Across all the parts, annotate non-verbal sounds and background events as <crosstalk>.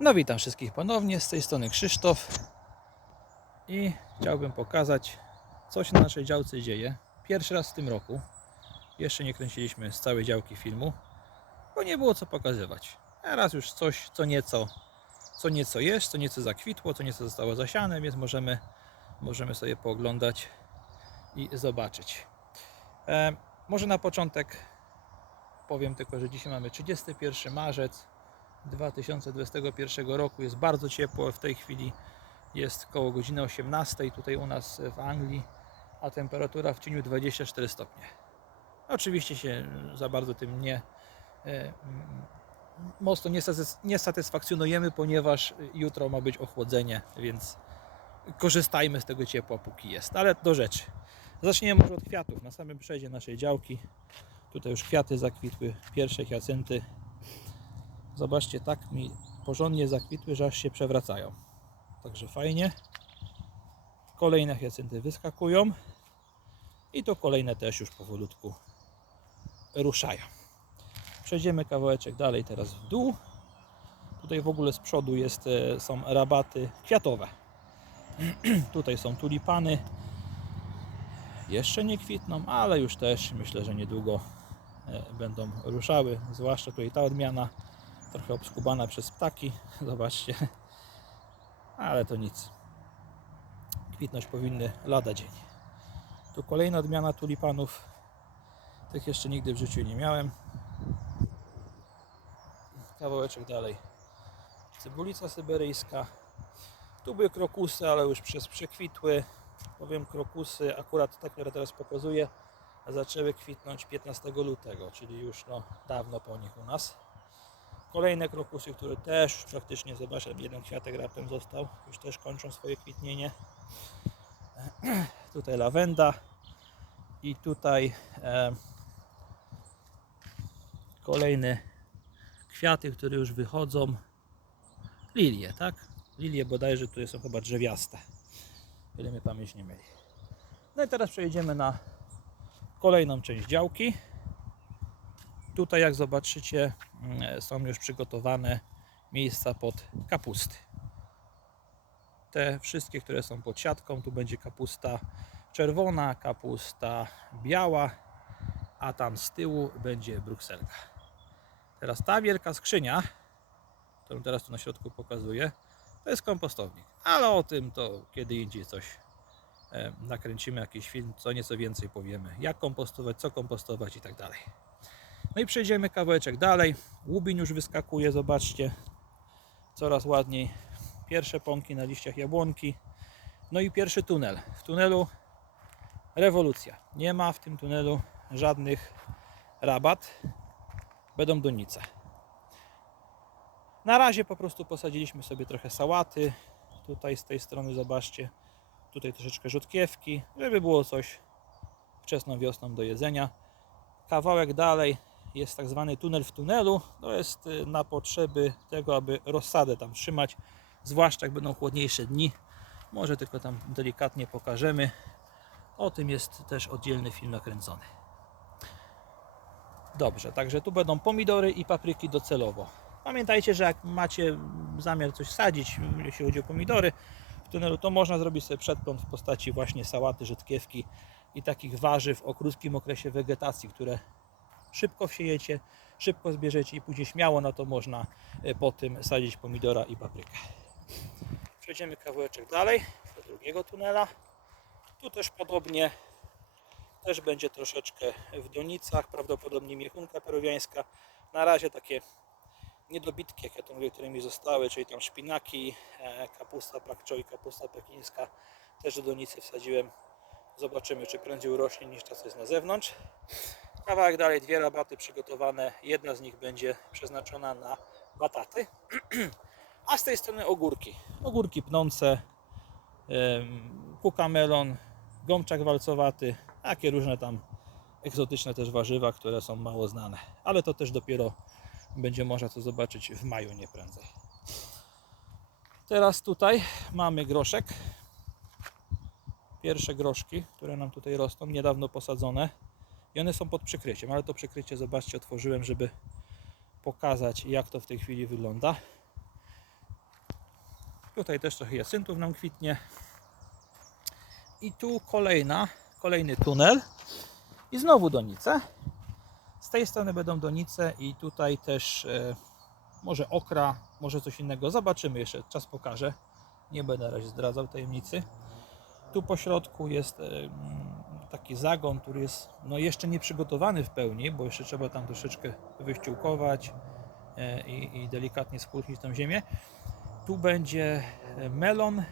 No witam wszystkich ponownie, z tej strony Krzysztof i chciałbym pokazać co się na naszej działce dzieje. Pierwszy raz w tym roku, jeszcze nie kręciliśmy z całej działki filmu, bo nie było co pokazywać. Teraz już coś co nieco, co nieco jest, co nieco zakwitło, co nieco zostało zasiane, więc możemy, możemy sobie pooglądać i zobaczyć. E, może na początek powiem tylko, że dzisiaj mamy 31 marzec 2021 roku. Jest bardzo ciepło. W tej chwili jest koło godziny 18 tutaj u nas w Anglii, a temperatura w cieniu 24 stopnie. Oczywiście się za bardzo tym nie e, mocno nie satysfakcjonujemy, ponieważ jutro ma być ochłodzenie, więc korzystajmy z tego ciepła póki jest. Ale do rzeczy. Zaczniemy może od kwiatów. Na samym przedzie naszej działki. Tutaj już kwiaty zakwitły, pierwsze hiacynty. Zobaczcie, tak mi porządnie zakwitły, że aż się przewracają. Także fajnie. Kolejne hiacynty wyskakują. I to kolejne też już powolutku ruszają. Przejdziemy kawałeczek dalej teraz w dół. Tutaj w ogóle z przodu jest, e, są rabaty kwiatowe. <clears throat> Tutaj są tulipany. Jeszcze nie kwitną, ale już też myślę, że niedługo e, będą ruszały. Zwłaszcza tutaj ta odmiana trochę obskubana przez ptaki. <laughs> Zobaczcie. Ale to nic. Kwitność powinny lada dzień. Tu kolejna odmiana tulipanów. Tych jeszcze nigdy w życiu nie miałem. Kawałeczek dalej. Cebulica syberyjska. Tu były krokusy, ale już przez przekwitły. Powiem krokusy, akurat te, które teraz pokazuję, zaczęły kwitnąć 15 lutego, czyli już no, dawno po nich u nas. Kolejne krokusy, które też praktycznie, zobaczę, jeden kwiatek raptem został, już też kończą swoje kwitnienie. <clears throat> Tutaj lawenda i tutaj e, kolejne kwiaty, które już wychodzą. Lilie, tak? Lilie bodajże tutaj są chyba drzewiaste. Ile mnie pamięć nie myli. No i teraz przejdziemy na kolejną część działki. Tutaj jak zobaczycie mm, są już przygotowane miejsca pod kapusty. Te wszystkie, które są pod siatką, tu będzie kapusta czerwona, kapusta biała, a tam z tyłu będzie brukselka. Teraz ta wielka skrzynia, którą teraz tu na środku pokazuję, to jest kompostownik. Ale o tym to kiedy indziej coś nakręcimy, jakiś film, co nieco więcej powiemy. Jak kompostować, co kompostować i tak dalej. No i przejdziemy kawałeczek dalej. Łubin już wyskakuje, zobaczcie. Coraz ładniej. Pierwsze pąki na liściach jabłonki. No i pierwszy tunel. W tunelu rewolucja. Nie ma w tym tunelu żadnych rabat. Będą donice. Na razie po prostu posadziliśmy sobie trochę sałaty. Tutaj z tej strony zobaczcie. Tutaj troszeczkę rzutkiewki, żeby było coś wczesną wiosną do jedzenia. Kawałek dalej jest tak zwany tunel w tunelu. To jest y, na potrzeby tego, aby rozsadę tam trzymać, zwłaszcza jak będą chłodniejsze dni. Może tylko tam delikatnie pokażemy. O tym jest też oddzielny film nakręcony. Dobrze, także tu będą pomidory i papryki docelowo. Pamiętajcie, że jak macie zamiar coś sadzić, jeśli chodzi o pomidory w tunelu, to można zrobić sobie przedpląt w postaci właśnie sałaty, rzodkiewki i takich warzyw o krótkim okresie wegetacji, które szybko wsiejecie, szybko zbierzecie i później śmiało na to można e, po tym sadzić pomidora i paprykę. Przejdziemy kawałeczek dalej do drugiego tunela. Tu też podobnie też będzie troszeczkę w donicach, prawdopodobnie miechunka peruwiańska. Na razie takie niedobitki, jak ja to mówię, które mi zostały, czyli tam szpinaki, e, kapusta pak choi, kapusta pekińska. Też do donicy wsadziłem. Zobaczymy, czy prędzej urośnie niż ta, co jest na zewnątrz. Kawałek dalej, dwie rabaty przygotowane. Jedna z nich będzie przeznaczona na bataty. <clears throat> A z tej strony ogórki. Ogórki pnące, kukamelon, gąbczak walcowaty, takie różne tam egzotyczne też warzywa, które są mało znane. Ale to też dopiero będzie można to zobaczyć w maju, nie prędzej. Teraz tutaj mamy groszek. Pierwsze groszki, które nam tutaj rosną, niedawno posadzone. I one są pod przykryciem, ale to przykrycie, zobaczcie, otworzyłem, żeby pokazać, jak to w tej chwili wygląda. Tutaj też trochę jacyntów nam kwitnie. I tu kolejna, kolejny tunel. I znowu donice. Z tej strony będą donice i tutaj też e, może okra, może coś innego. Zobaczymy jeszcze, czas pokaże. Nie będę na razie zdradzał tajemnicy. Tu po środku jest e, taki zagon, który jest no, jeszcze nie przygotowany w pełni, bo jeszcze trzeba tam troszeczkę wyściółkować e, i, i delikatnie spulchnić tą ziemię. Tu będzie e, melon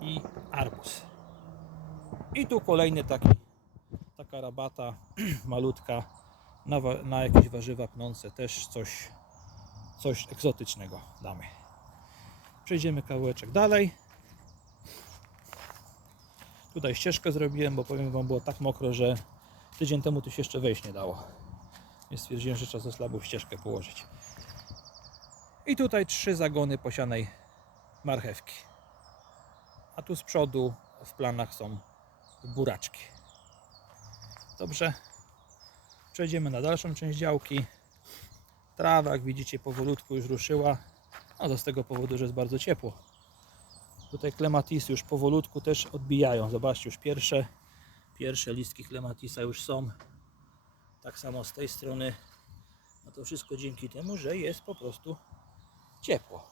i arbuz. I tu kolejny taki, taka rabata <clears throat> malutka na, na jakieś warzywa pnące. Też coś, coś egzotycznego damy. Przejdziemy kawałeczek dalej. Tutaj ścieżkę zrobiłem, bo powiem Wam, było tak mokro, że tydzień temu tu się jeszcze wejść nie dało. Więc stwierdziłem, że trzeba ze slabą ścieżkę położyć. I tutaj trzy zagony posianej marchewki. A tu z przodu w planach są buraczki. Dobrze. Przejdziemy na dalszą część działki. Trawa, jak widzicie, powolutku już ruszyła. No to z tego powodu, że jest bardzo ciepło. Tutaj klematisy już powolutku też odbijają. Zobaczcie, już pierwsze, pierwsze listki klematisa już są. Tak samo z tej strony. No to wszystko dzięki temu, że jest po prostu ciepło.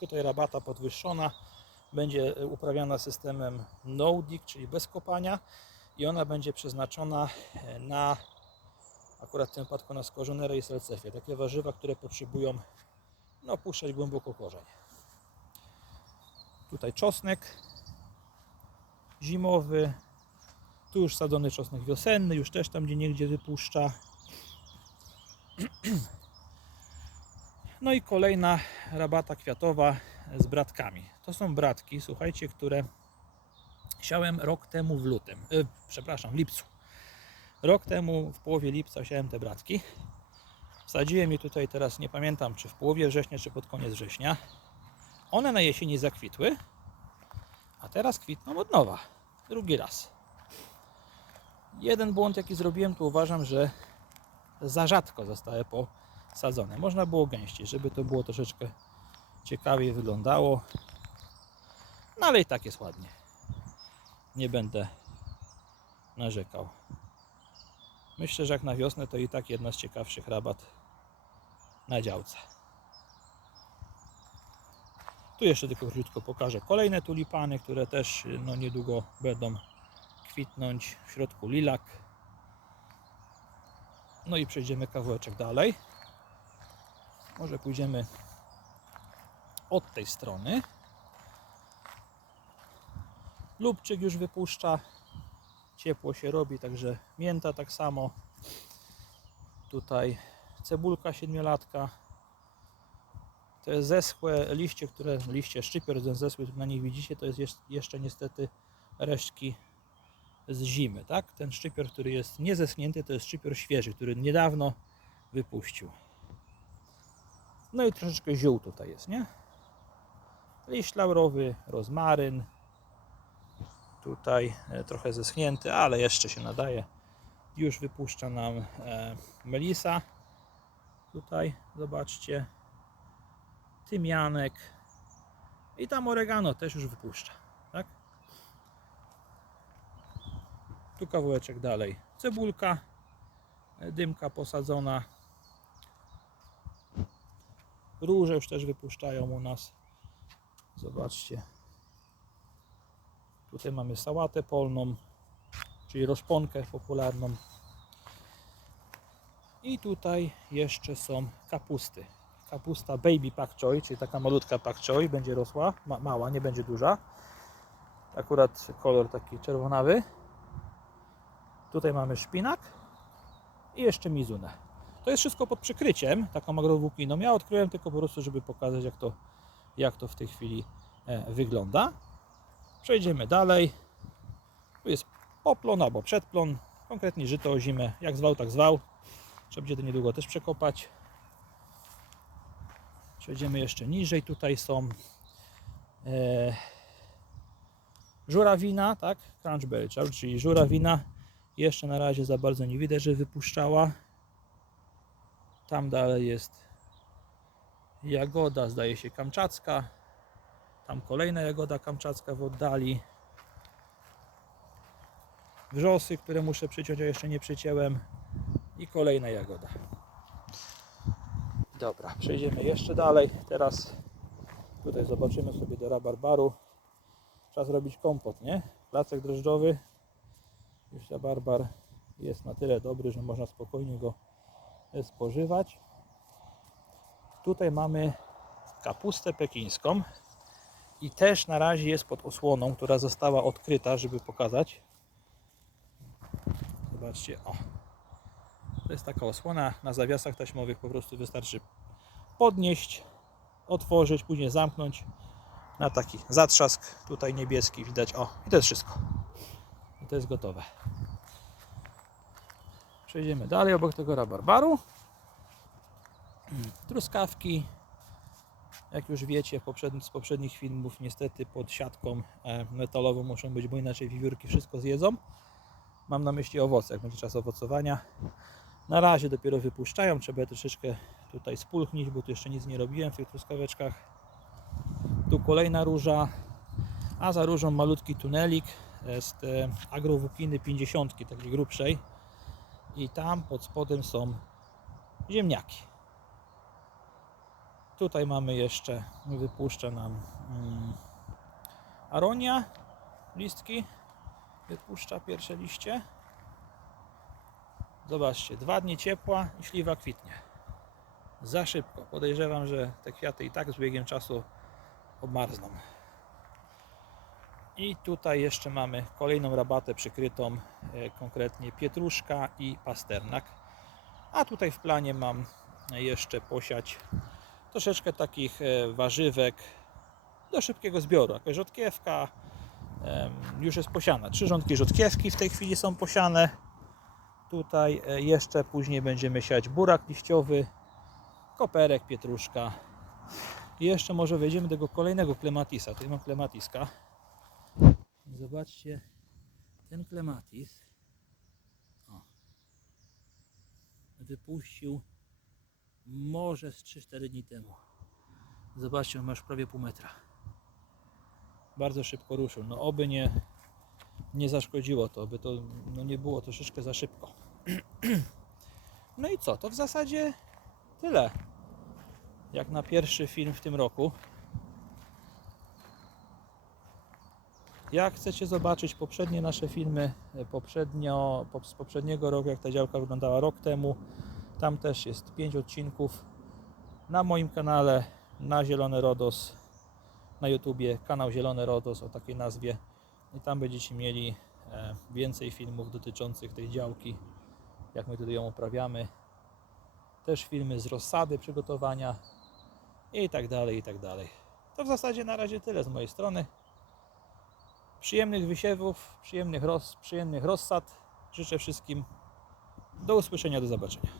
Tutaj rabata podwyższona będzie uprawiana systemem no-dig, czyli bez kopania i ona będzie przeznaczona e, na akurat w tym wypadku na skorzonerę i salcefię. Takie warzywa, które potrzebują no, puszczać głęboko korzeń. Tutaj czosnek zimowy. Tu już sadzony czosnek wiosenny, już też tam gdzie niegdzie wypuszcza. No i kolejna rabata kwiatowa z bratkami. To są bratki, słuchajcie, które siałem rok temu w lutym, e, przepraszam, w lipcu. Rok temu w połowie lipca siałem te bratki. Wsadziłem je tutaj teraz, nie pamiętam czy w połowie września, czy pod koniec września. One na jesieni zakwitły, a teraz kwitną od nowa. Drugi raz. Jeden błąd, jaki zrobiłem, to uważam, że za rzadko zostały posadzone. Można było gęściej, żeby to było troszeczkę ciekawiej wyglądało. No ale i tak jest ładnie. Nie będę narzekał. Myślę, że jak na wiosnę to i tak jedna z ciekawszych rabat na działce. Tu jeszcze tylko krótko pokażę kolejne tulipany, które też no, niedługo będą kwitnąć. W środku lilak. No i przejdziemy kawałeczek dalej. Może pójdziemy od tej strony. Lubczyk już wypuszcza. Ciepło się robi, także mięta tak samo. Tutaj cebulka siedmiolatka. Te zeschłe liście, które liście szczypior który na nich widzicie, to jest jeszcze- jeszcze niestety resztki z zimy, tak? Ten szczypior, który jest niezeschnięty, to jest szczypior świeży, który niedawno wypuścił. No i troszeczkę ziół tutaj jest, nie? Liść laurowy, rozmaryn. Tutaj e, trochę zeschnięty, ale jeszcze się nadaje. Już wypuszcza nam e, melisa. Tutaj zobaczcie. Tymianek. I tam oregano też już wypuszcza. Tak? Tu kawałeczek dalej. Cebulka. e, Dymka posadzona. Róże już też wypuszczają u nas. Zobaczcie. Tutaj mamy sałatę polną, czyli rozponkę popularną. I tutaj jeszcze są kapusty. Kapusta baby pak choi, czyli taka malutka pak choi, będzie rosła, ma, mała, nie będzie duża. Akurat kolor taki czerwonawy. Tutaj mamy szpinak i jeszcze mizunę. To jest wszystko pod przykryciem, taką agrowłókniną. Ja odkryłem tylko po prostu, żeby pokazać jak to, jak to w tej chwili e, wygląda. Przejdziemy dalej. Tu jest poplon albo przedplon, konkretnie żyto zimę. Jak zwał, tak zwał. Trzeba będzie to niedługo też przekopać. Przejdziemy jeszcze niżej. Tutaj są e, żurawina, tak? Crunchberry, czyli żurawina. Jeszcze na razie za bardzo nie widać, że wypuszczała. Tam dalej jest Jagoda zdaje się kamczacka. Tam kolejna jagoda kamczacka w oddali. Wrzosy, które muszę przyciąć, a jeszcze nie przycięłem. I kolejna jagoda. Dobra, przejdziemy jeszcze dalej. Teraz tutaj zobaczymy sobie do rabarbaru. Czas robić kompot, nie? Placek drożdżowy. Już rabarbar jest na tyle dobry, że można spokojnie go spożywać. Tutaj mamy kapustę pekińską i też na razie jest pod osłoną, która została odkryta, żeby pokazać. Zobaczcie, o. To jest taka osłona na zawiasach taśmowych, po prostu wystarczy podnieść, otworzyć, później zamknąć na taki zatrzask tutaj niebieski widać, o i to jest wszystko. I to jest gotowe. Przejdziemy dalej obok tego rabarbaru. Truskawki, jak już wiecie z poprzednich filmów, niestety pod siatką e, metalową muszą być, bo inaczej wiewiórki wszystko zjedzą. Mam na myśli owoce, jak będzie czas owocowania. Na razie dopiero wypuszczają, trzeba je troszeczkę tutaj spulchnić, bo tu jeszcze nic nie robiłem w tych truskaweczkach. Tu kolejna róża, a za różą malutki tunelik jest e, agrowłókiny 50, takiej grubszej. I tam pod spodem są ziemniaki. Tutaj mamy jeszcze, wypuszcza nam mm, aronia, listki, wypuszcza pierwsze liście. Zobaczcie, dwa dni ciepła i śliwa kwitnie. Za szybko. Podejrzewam, że te kwiaty i tak z biegiem czasu obmarzną. I tutaj jeszcze mamy kolejną rabatę przykrytą, e, konkretnie pietruszka i pasternak. A tutaj w planie mam jeszcze posiać troszeczkę takich e, warzywek do szybkiego zbioru. Jakaś rzodkiewka już jest posiana. Trzy rządki rzodkiewki w tej chwili są posiane. Tutaj e, jeszcze później będziemy siać burak liściowy, koperek, pietruszka. I jeszcze może wejdziemy do tego kolejnego klematisa. Tutaj mam klematiska. Zobaczcie ten klematis. O. Wypuścił może z 3-4 dni temu. Zobaczcie, on ma już prawie pół metra. Bardzo szybko ruszył. No oby nie, nie zaszkodziło to, by to no nie było troszeczkę za szybko. <clears throat> No i co? To w zasadzie tyle. Jak na pierwszy film w tym roku. Jak chcecie zobaczyć poprzednie nasze filmy, e, poprzednio, pop- z poprzedniego roku, jak ta działka wyglądała rok temu, tam też jest 5 odcinków na moim kanale, na Zielony Rodos, na YouTubie, kanał Zielony Rodos o takiej nazwie. I tam będziecie mieli e, więcej filmów dotyczących tej działki, jak my tutaj ją uprawiamy. Też filmy z rozsady przygotowania i tak dalej, i tak dalej. To w zasadzie na razie tyle z mojej strony. Przyjemnych wysiewów, przyjemnych, roz, przyjemnych rozsad. Życzę wszystkim do usłyszenia, do zobaczenia.